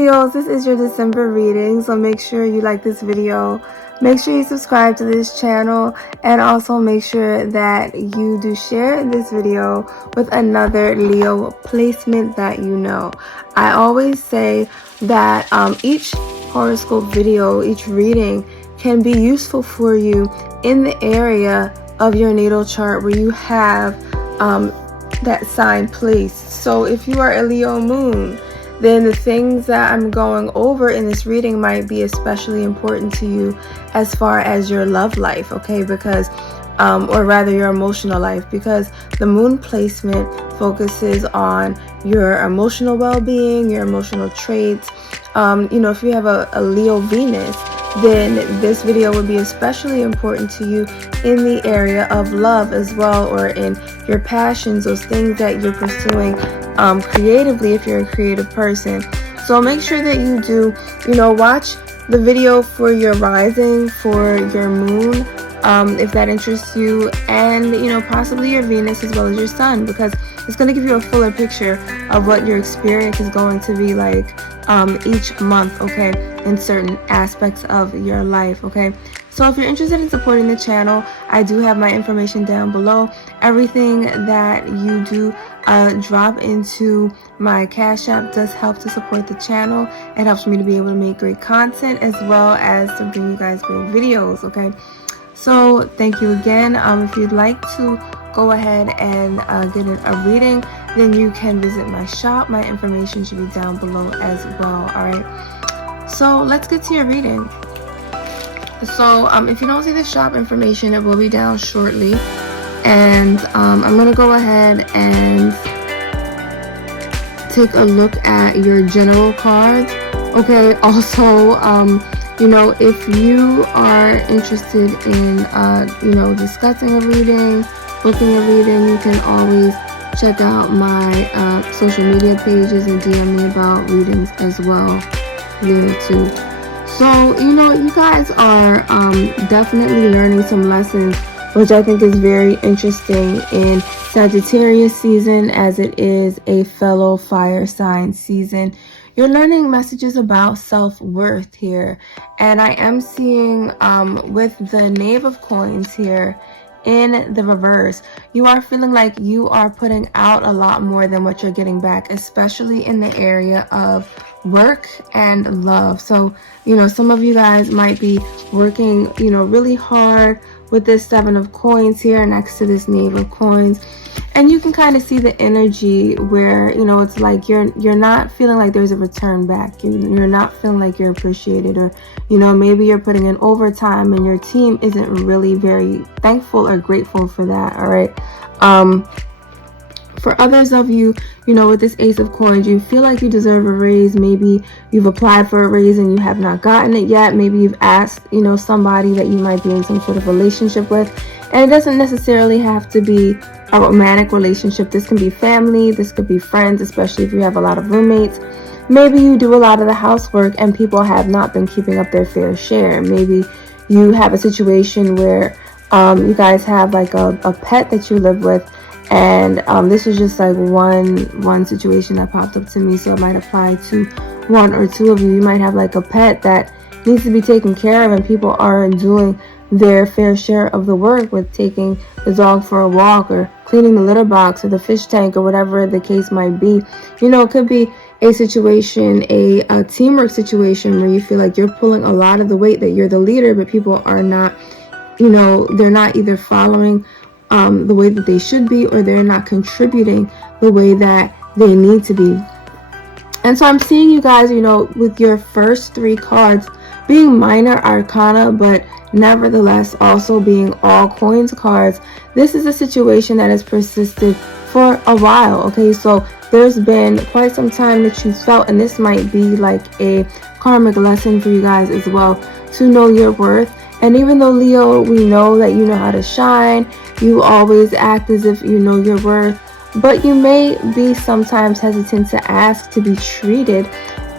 Leos, this is your December reading, so make sure you like this video, make sure you subscribe to this channel, and also make sure that you do share this video with another Leo placement that you know. I always say that each horoscope video, each reading can be useful for you in the area of your natal chart where you have that sign placed. So if you are a Leo moon, then the things that I'm going over in this reading might be especially important to you as far as your love life, okay? Because, or rather your emotional life, because the moon placement focuses on your emotional well-being, your emotional traits. If you have a Leo Venus, then this video would be especially important to you in the area of love as well, or in your passions, those things that you're pursuing creatively if you're a creative person. So make sure that you do, watch the video for your rising, for your moon, if that interests you, and possibly your Venus as well as your sun, because it's going to give you a fuller picture of what your experience is going to be like each month, okay, in certain aspects of your life, okay? So if you're interested in supporting the channel, I do have my information down below. Everything that you do drop into my Cash App does help to support the channel. It helps me to be able to make great content as well as to bring you guys great videos, okay? So thank you again. If you'd like to go ahead and get a reading, then you can visit my shop. My information should be down below as well. All right, so let's get to your reading. So if you don't see the shop information, it will be down shortly, and I'm gonna go ahead and take a look at your general cards, okay? Also, if you are interested in discussing a reading, booking a reading, you can always check out my social media pages and DM me about readings as well there too. So, you guys are definitely learning some lessons, which I think is very interesting in Sagittarius season, as it is a fellow fire sign season. You're learning messages about self-worth here. And I am seeing with the Knave of Coins here in the reverse, you are feeling like you are putting out a lot more than what you're getting back, especially in the area of work and love. So, some of you guys might be working, really hard with this Seven of Coins here next to this Knave of Coins. And you can kind of see the energy where, it's like you're not feeling like there's a return back. You're not feeling like you're appreciated, or, maybe you're putting in overtime and your team isn't really very thankful or grateful for that. All right. For others of you, with this Ace of Coins, you feel like you deserve a raise. Maybe you've applied for a raise and you have not gotten it yet. Maybe you've asked, somebody that you might be in some sort of relationship with. And it doesn't necessarily have to be a romantic relationship. This can be family. This could be friends, especially if you have a lot of roommates. Maybe you do a lot of the housework and people have not been keeping up their fair share. Maybe you have a situation where you guys have like a pet that you live with. And this is just like one situation that popped up to me, so it might apply to one or two of you. You might have like a pet that needs to be taken care of, and people aren't doing their fair share of the work with taking the dog for a walk, or cleaning the litter box, or the fish tank, or whatever the case might be. It could be a situation, a teamwork situation, where you feel like you're pulling a lot of the weight, that you're the leader, but people are not, they're not either following the way that they should be, or they're not contributing the way that they need to be. And so I'm seeing you guys, with your first three cards being minor arcana, but nevertheless also being all coins cards. This is a situation that has persisted for a while, okay? So there's been quite some time that you felt, and this might be like a karmic lesson for you guys as well, to know your worth. And even though, Leo, we know that you know how to shine, you always act as if you know your worth, but you may be sometimes hesitant to ask to be treated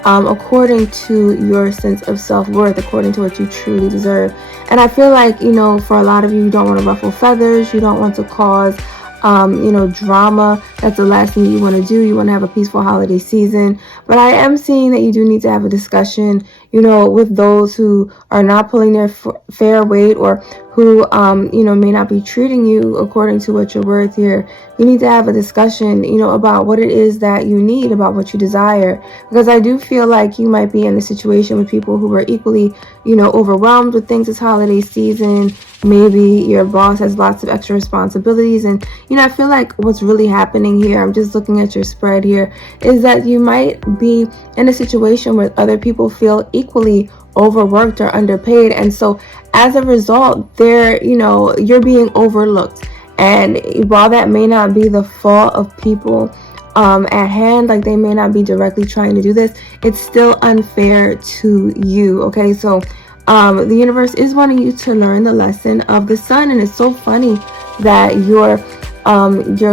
according to your sense of self-worth, according to what you truly deserve. And I feel like, for a lot of you, you don't want to ruffle feathers, you don't want to cause drama. That's the last thing you want to do. You want to have a peaceful holiday season. But I am seeing that you do need to have a discussion, with those who are not pulling their fair weight, or who, may not be treating you according to what you're worth here. You need to have a discussion, about what it is that you need, about what you desire. Because I do feel like you might be in a situation with people who are equally, overwhelmed with things this holiday season. Maybe your boss has lots of extra responsibilities. And, I feel like what's really happening here, I'm just looking at your spread here, is that you might be in a situation where other people feel equally overworked or underpaid. And so as a result, you're being overlooked. And while that may not be the fault of people at hand, like they may not be directly trying to do this, it's still unfair to you. Okay, so the universe is wanting you to learn the lesson of the sun. And it's so funny that your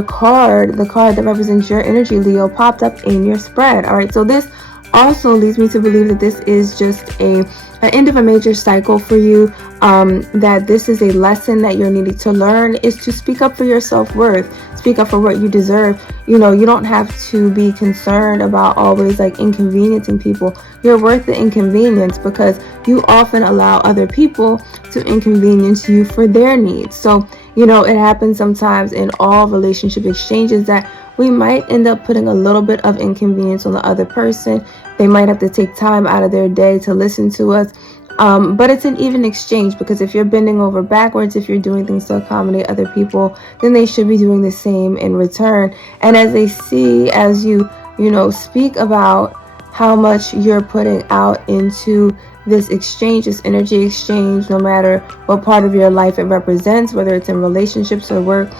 card, the card that represents your energy, Leo, popped up in your spread. All right, so this also leads me to believe that this is just an end of a major cycle for you, that this is a lesson that you're needing to learn, is to speak up for your self-worth, speak up for what you deserve. You don't have to be concerned about always like inconveniencing people. You're worth the inconvenience because you often allow other people to inconvenience you for their needs. So it happens sometimes in all relationship exchanges that we might end up putting a little bit of inconvenience on the other person. They might have to take time out of their day to listen to us. But it's an even exchange, because if you're bending over backwards, if you're doing things to accommodate other people, then they should be doing the same in return. And as they see, as you speak about how much you're putting out into this exchange, this energy exchange, no matter what part of your life it represents, whether it's in relationships or work,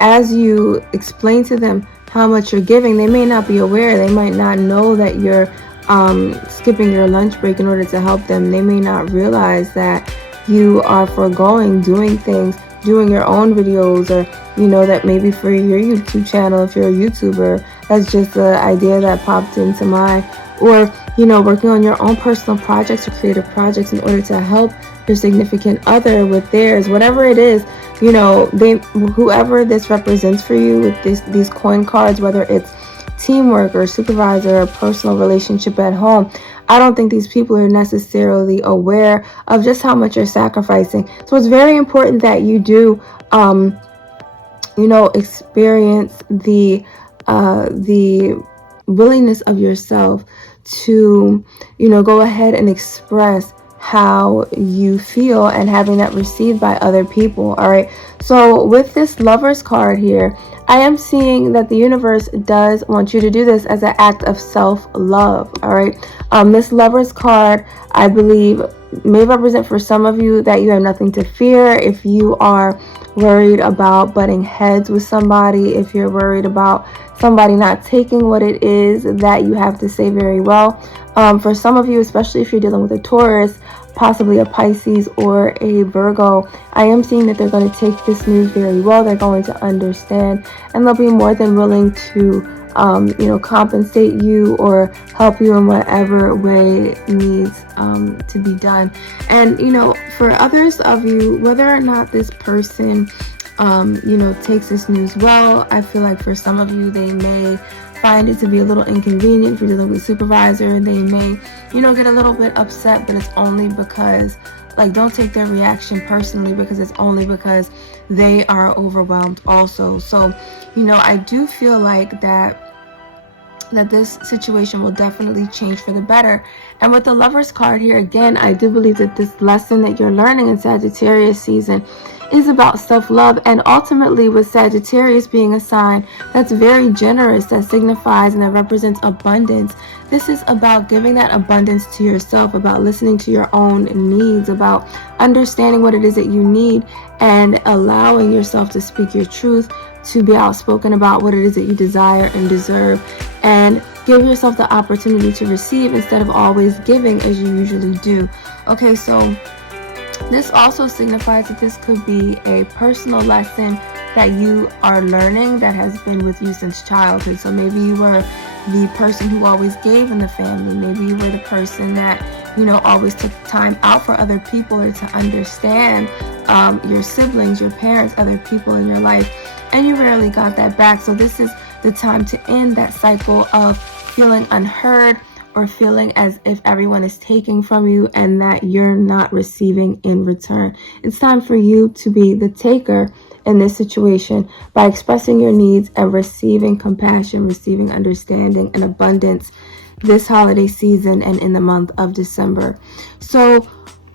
as you explain to them how much you're giving, they may not be aware. They might not know that you're skipping your lunch break in order to help them. They may not realize that you are foregoing doing things, doing your own videos, or that maybe for your YouTube channel, if you're a YouTuber, that's just the idea that popped into mind, or working on your own personal projects or creative projects in order to help your significant other with theirs, whatever it is. Whoever this represents for you with these coin cards, whether it's teamwork or supervisor or personal relationship at home, I don't think these people are necessarily aware of just how much you're sacrificing. So it's very important that you do experience the willingness of yourself to go ahead and express how you feel, and having that received by other people. All right, so with this Lovers card here, I am seeing that the universe does want you to do this as an act of self-love. All right, this Lovers card, I believe, may represent for some of you that you have nothing to fear. If you are worried about butting heads with somebody, if you're worried about somebody not taking what it is that you have to say very well, for some of you, especially if you're dealing with a Taurus, possibly a Pisces or a Virgo, I am seeing that they're going to take this news very well. They're going to understand, and they'll be more than willing to compensate you or help you in whatever way needs to be done. And for others of you, whether or not this person takes this news well, I feel like for some of you, they may find it to be a little inconvenient. If you're dealing with a supervisor, they may get a little bit upset, but it's only because, don't take their reaction personally, because it's only because they are overwhelmed also. So I do feel like that this situation will definitely change for the better. And with the Lovers card here, again, I do believe that this lesson that you're learning in Sagittarius season is about self-love. And ultimately, with Sagittarius being a sign that's very generous, that signifies and that represents abundance, this is about giving that abundance to yourself, about listening to your own needs, about understanding what it is that you need, and allowing yourself to speak your truth, to be outspoken about what it is that you desire and deserve, and give yourself the opportunity to receive instead of always giving as you usually do. Okay, so this also signifies that this could be a personal lesson that you are learning that has been with you since childhood. So maybe you were the person who always gave in the family. Maybe you were the person that, always took time out for other people, or to understand your siblings, your parents, other people in your life, and you rarely got that back. So this is the time to end that cycle of feeling unheard or feeling as if everyone is taking from you and that you're not receiving in return. It's time for you to be the taker in this situation by expressing your needs and receiving compassion, receiving understanding and abundance this holiday season and in the month of December. So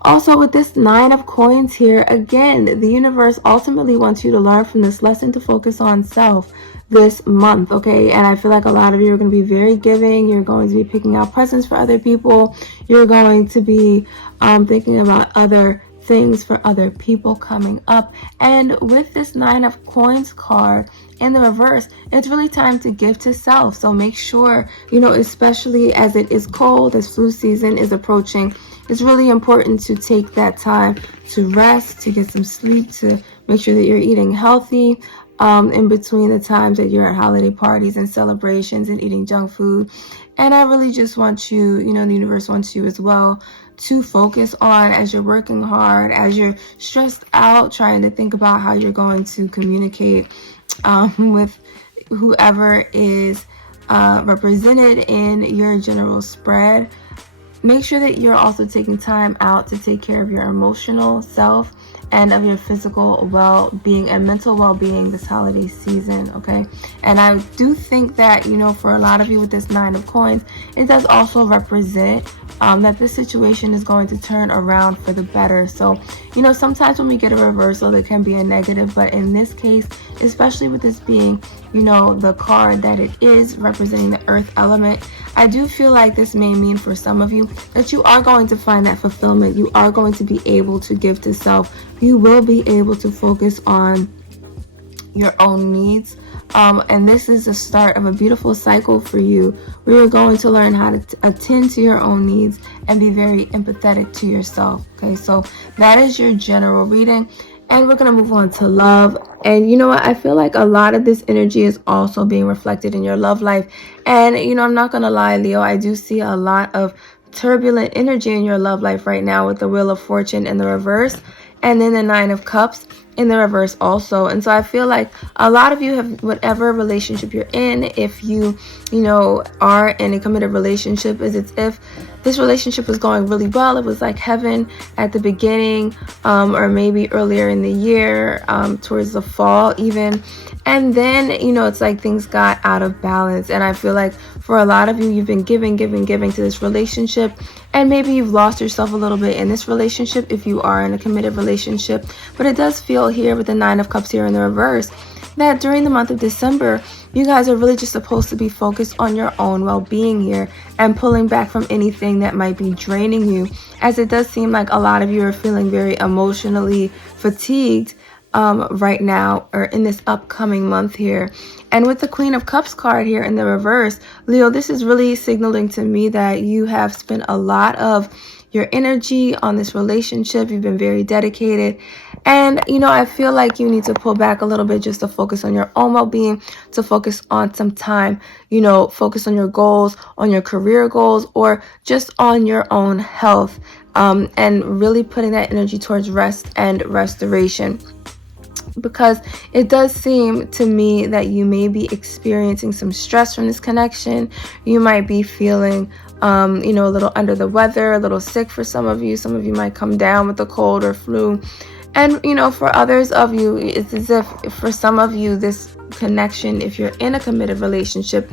also with this 9 of coins here, again, the universe ultimately wants you to learn from this lesson to focus on self this month, okay? And I feel like a lot of you are going to be very giving. You're going to be picking out presents for other people. You're going to be thinking about other things for other people coming up. And with this 9 of coins card in the reverse, it's really time to give to self. So make sure, especially as it is cold, as flu season is approaching, it's really important to take that time to rest, to get some sleep, to make sure that you're eating healthy in between the times that you're at holiday parties and celebrations and eating junk food. And I really just want you, the universe wants you as well to focus on, as you're working hard, as you're stressed out, trying to think about how you're going to communicate with whoever is represented in your general spread. Make sure that you're also taking time out to take care of your emotional self and of your physical well-being and mental well-being this holiday season, okay? And I do think that, for a lot of you with this 9 of coins, it does also represent that this situation is going to turn around for the better. So, sometimes when we get a reversal, there can be a negative, but in this case, especially with this being, the card that it is representing the earth element, I do feel like this may mean for some of you that you are going to find that fulfillment. You are going to be able to give to self. You will be able to focus on your own needs. And this is the start of a beautiful cycle for you. We are going to learn how to attend to your own needs and be very empathetic to yourself. Okay, so that is your general reading. And we're going to move on to love. And you know what? I feel like a lot of this energy is also being reflected in your love life. And, I'm not going to lie, Leo, I do see a lot of turbulent energy in your love life right now with the Wheel of Fortune in the reverse. And then the 9 of Cups in the reverse also. And so I feel like a lot of you have, whatever relationship you're in, if you are in a committed relationship, is it's if this relationship was going really well, it was like heaven at the beginning, or maybe earlier in the year, towards the fall even, and then it's like things got out of balance. And I feel like for a lot of you, you've been giving to this relationship, and maybe you've lost yourself a little bit in this relationship if you are in a committed relationship. But it does feel here with the 9 of Cups here in the reverse that during the month of December, you guys are really just supposed to be focused on your own well-being here and pulling back from anything that might be draining you, as it does seem like a lot of you are feeling very emotionally fatigued right now, or in this upcoming month here. And with the Queen of Cups card here in the reverse, Leo, this is really signaling to me that you have spent a lot of your energy on this relationship. You've been very dedicated. And, I feel like you need to pull back a little bit just to focus on your own well-being, to focus on some time, focus on your goals, on your career goals, or just on your own health, and really putting that energy towards rest and restoration. Because it does seem to me that you may be experiencing some stress from this connection. You might be feeling, a little under the weather, a little sick for some of you. Some of you might come down with a cold or flu. And, for others of you, it's as if for some of you, this connection, if you're in a committed relationship,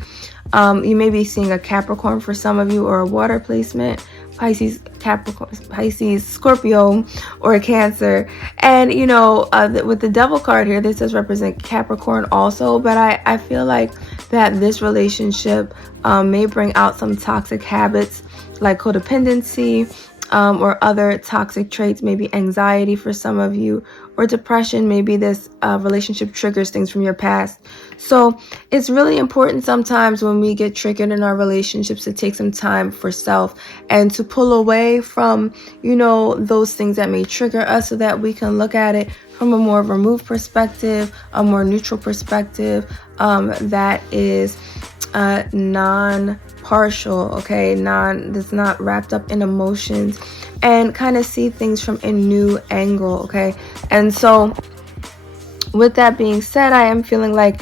you may be seeing a Capricorn for some of you, or a water placement, Pisces, Capricorn, Pisces, Scorpio, or a Cancer. And, with the Devil card here, this does represent Capricorn also. But I feel like that this relationship may bring out some toxic habits like codependency, or other toxic traits, maybe anxiety for some of you, or depression. Maybe this relationship triggers things from your past. So it's really important sometimes when we get triggered in our relationships to take some time for self and to pull away from, those things that may trigger us, so that we can look at it from a more removed perspective, a more neutral perspective, that is non partial, okay, that's not wrapped up in emotions, and kind of see things from a new angle, okay. And so with that being said, I am feeling like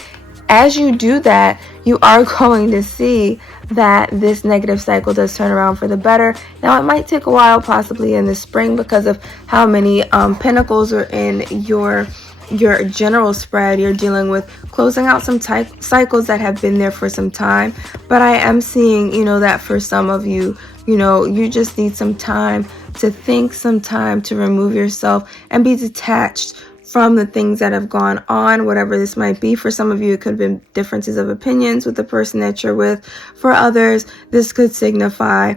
as you do that, you are going to see that this negative cycle does turn around for the better. Now, it might take a while, possibly in the spring, because of how many pentacles are in your general spread. You're dealing with closing out some cycles that have been there for some time. But I am seeing, that for some of you, you just need some time to think, some time to remove yourself and be detached from the things that have gone on, whatever this might be. For some of you, it could have been differences of opinions with the person that you're with. For others, this could signify,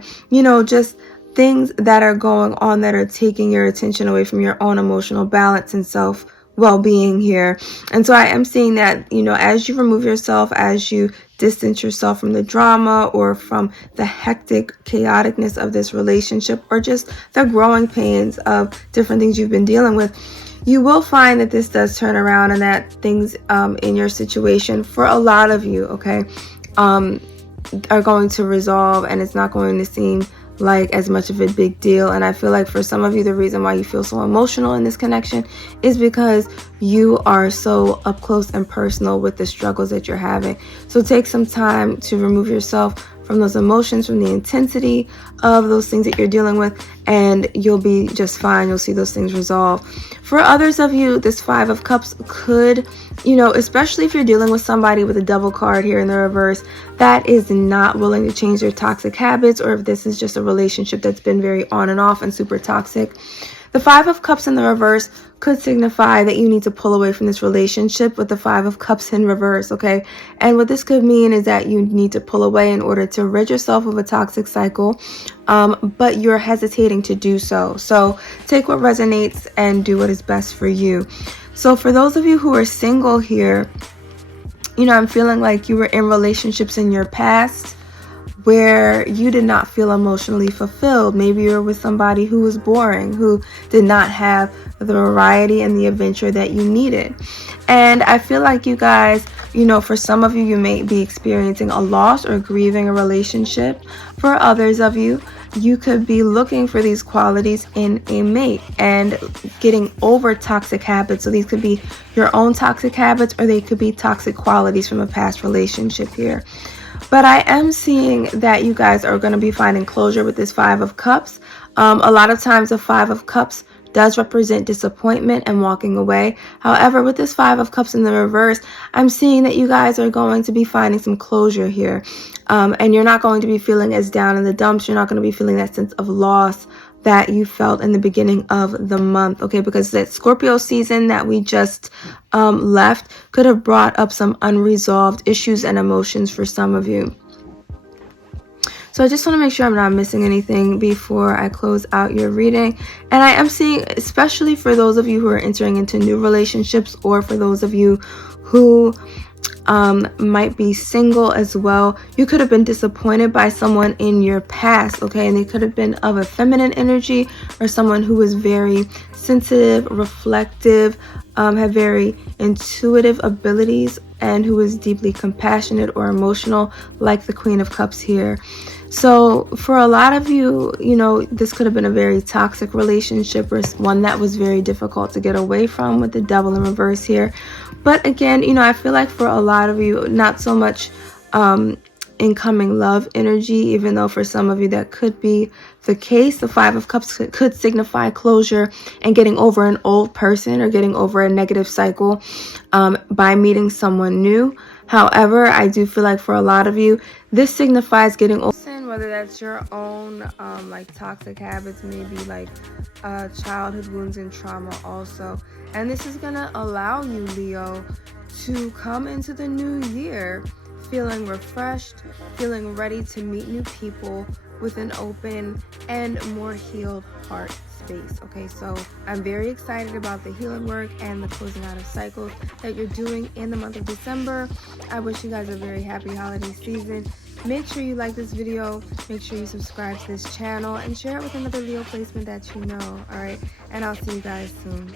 just things that are going on that are taking your attention away from your own emotional balance and self well-being here. And so I am seeing that, as you remove yourself, as you distance yourself from the drama or from the hectic chaoticness of this relationship, or just the growing pains of different things you've been dealing with, you will find that this does turn around, and that things in your situation, for a lot of you, okay, are going to resolve, and it's not going to seem like as much of a big deal. And I feel like for some of you, the reason why you feel so emotional in this connection is because you are so up close and personal with the struggles that you're having. So take some time to remove yourself from those emotions, from the intensity of those things that you're dealing with, and you'll be just fine. You'll see those things resolve. For others of you, this 5 of Cups could, especially if you're dealing with somebody with a double card here in the reverse that is not willing to change their toxic habits, or if this is just a relationship that's been very on and off and super toxic. The 5 of Cups in the reverse could signify that you need to pull away from this relationship with the 5 of Cups in reverse, okay? And what this could mean is that you need to pull away in order to rid yourself of a toxic cycle, but you're hesitating to do so. So take what resonates and do what is best for you. So for those of you who are single here, I'm feeling like you were in relationships in your past where you did not feel emotionally fulfilled. Maybe you're with somebody who was boring, who did not have the variety and the adventure that you needed. And I feel like you guys, for some of you, you may be experiencing a loss or grieving a relationship. For others of you, you could be looking for these qualities in a mate and getting over toxic habits. So these could be your own toxic habits, or they could be toxic qualities from a past relationship here. But I am seeing that you guys are going to be finding closure with this 5 of Cups. A lot of times the 5 of Cups does represent disappointment and walking away. However, with this 5 of Cups in the reverse, I'm seeing that you guys are going to be finding some closure here. And you're not going to be feeling as down in the dumps. You're not going to be feeling that sense of loss that you felt in the beginning of the month, okay? Because that Scorpio season that we just left could have brought up some unresolved issues and emotions for some of you. So I just want to make sure I'm not missing anything before I close out your reading. And I am seeing, especially for those of you who are entering into new relationships, or for those of you who might be single as well, you could have been disappointed by someone in your past, okay? And they could have been of a feminine energy, or someone who was very sensitive, reflective, had very intuitive abilities, and who was deeply compassionate or emotional, like the Queen of Cups here. So for a lot of you, this could have been a very toxic relationship, or one that was very difficult to get away from, with the Devil in reverse here. But again, I feel like for a lot of you, not so much incoming love energy, even though for some of you that could be the case. The 5 of Cups could signify closure and getting over an old person, or getting over a negative cycle by meeting someone new. However, I do feel like for a lot of you, this signifies getting over, whether that's your own like toxic habits, maybe like childhood wounds and trauma also. And this is gonna allow you, Leo, to come into the new year feeling refreshed, feeling ready to meet new people with an open and more healed heart space. Okay, so I'm very excited about the healing work and the closing out of cycles that you're doing in the month of December. I wish you guys a very happy holiday season. Make sure you like this video, make sure you subscribe to this channel, and share it with another Leo placement that you know. All right, and I'll see you guys soon.